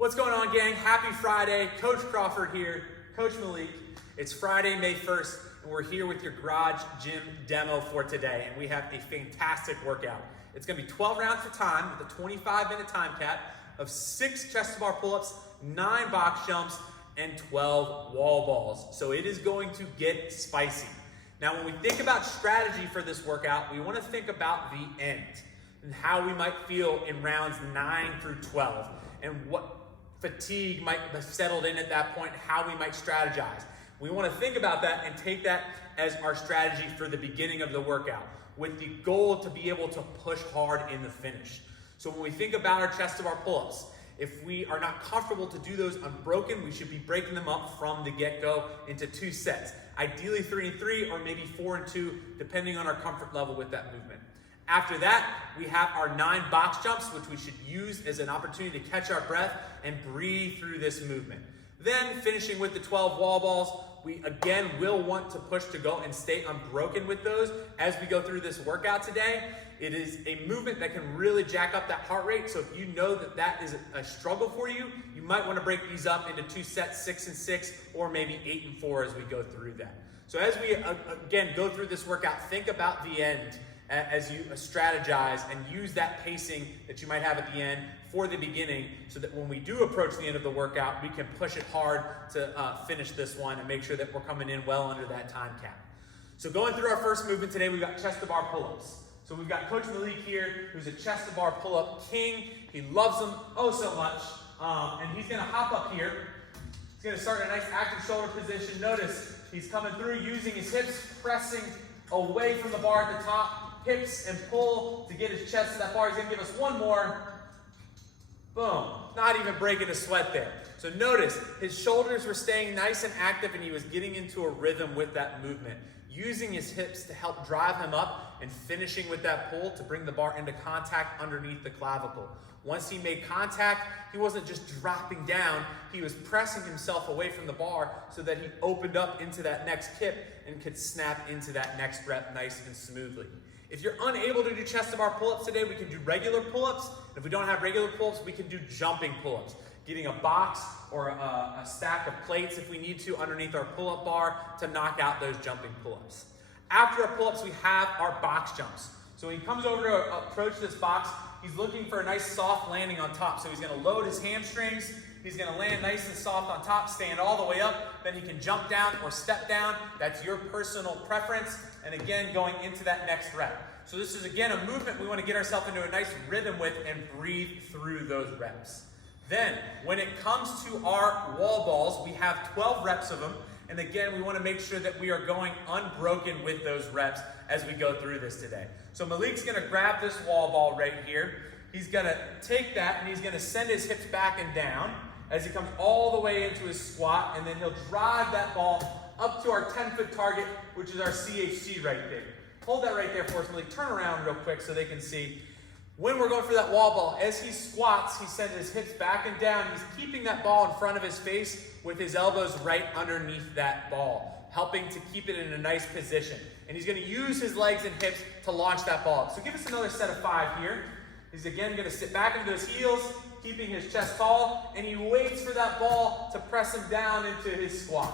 What's going on, gang? Happy Friday. Coach Crawford here, Coach Malik. It's Friday, May 1st, and we're here with your garage gym demo for today, and we have a fantastic workout. It's gonna be 12 rounds for time with a 25-minute time cap of 6 chest-to-bar pull-ups, 9 box jumps, and 12 wall balls. So it is going to get spicy. Now, when we think about strategy for this workout, we wanna think about the end and how we might feel in rounds 9 through 12, and what fatigue might have settled in at that point, how we might strategize. We want to think about that and take that as our strategy for the beginning of the workout, with the goal to be able to push hard in the finish. So when we think about our chest-to-bar pull-ups, if we are not comfortable to do those unbroken, we should be breaking them up from the get-go into 2 sets. Ideally 3 and 3, or maybe 4 and 2, depending on our comfort level with that movement. After that, we have our 9 box jumps, which we should use as an opportunity to catch our breath and breathe through this movement. Then finishing with the 12 wall balls, we again will want to push to go and stay unbroken with those as we go through this workout today. It is a movement that can really jack up that heart rate. So if you know that that is a struggle for you, you might want to break these up into 2 sets, 6 and 6, or maybe 8 and 4 as we go through that. So as we again go through this workout, think about the end as you strategize and use that pacing that you might have at the end for the beginning, so that when we do approach the end of the workout, we can push it hard to finish this one and make sure that we're coming in well under that time cap. So going through our first movement today, we've got chest-to-bar pull-ups. So we've got Coach Malik here, who's a chest-to-bar pull-up king. He loves them oh so much, and he's gonna hop up here. He's gonna start in a nice active shoulder position. Notice he's coming through using his hips, pressing away from the bar at the top, hips and pull to get his chest to that bar. He's gonna give us one more. Boom. Not even breaking a sweat there. So notice his shoulders were staying nice and active, and he was getting into a rhythm with that movement, using his hips to help drive him up and finishing with that pull to bring the bar into contact underneath the clavicle. Once he made contact, he wasn't just dropping down, he was pressing himself away from the bar so that he opened up into that next kip and could snap into that next rep nice and smoothly. If you're unable to do chest-to-bar pull-ups today, we can do regular pull-ups. If we don't have regular pull-ups, we can do jumping pull-ups. Getting a box or a stack of plates if we need to underneath our pull-up bar to knock out those jumping pull-ups. After our pull-ups, we have our box jumps. So when he comes over to approach this box, he's looking for a nice soft landing on top. So he's gonna load his hamstrings. He's gonna land nice and soft on top, stand all the way up. Then he can jump down or step down. That's your personal preference. And again, going into that next rep. So this is again a movement we wanna get ourselves into a nice rhythm with and breathe through those reps. Then, when it comes to our wall balls, we have 12 reps of them. And again, we wanna make sure that we are going unbroken with those reps as we go through this today. So Malik's gonna grab this wall ball right here. He's gonna take that and he's gonna send his hips back and down as he comes all the way into his squat, and then he'll drive that ball up to our 10-foot target, which is our CHC right there. Hold that right there for us, Malik. Turn around real quick so they can see. When we're going for that wall ball, as he squats, he sends his hips back and down. He's keeping that ball in front of his face with his elbows right underneath that ball, helping to keep it in a nice position. And he's gonna use his legs and hips to launch that ball up. So give us another set of 5 here. He's again gonna sit back into his heels, keeping his chest tall, and he waits for that ball to press him down into his squat.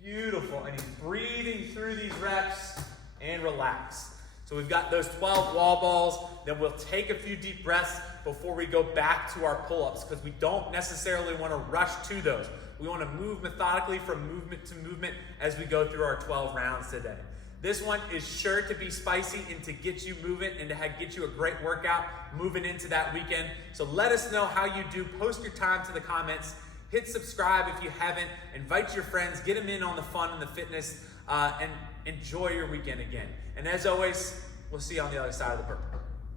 Beautiful, and he's breathing through these reps and relax. So we've got those 12 wall balls, then we'll take a few deep breaths before we go back to our pull-ups, because we don't necessarily wanna rush to those. We wanna move methodically from movement to movement as we go through our 12 rounds today. This one is sure to be spicy and to get you moving and to get you a great workout moving into that weekend. So let us know how you do. Post your time to the comments. Hit subscribe if you haven't. Invite your friends. Get them in on the fun and the fitness, and enjoy your weekend again. And as always, we'll see you on the other side of the burp.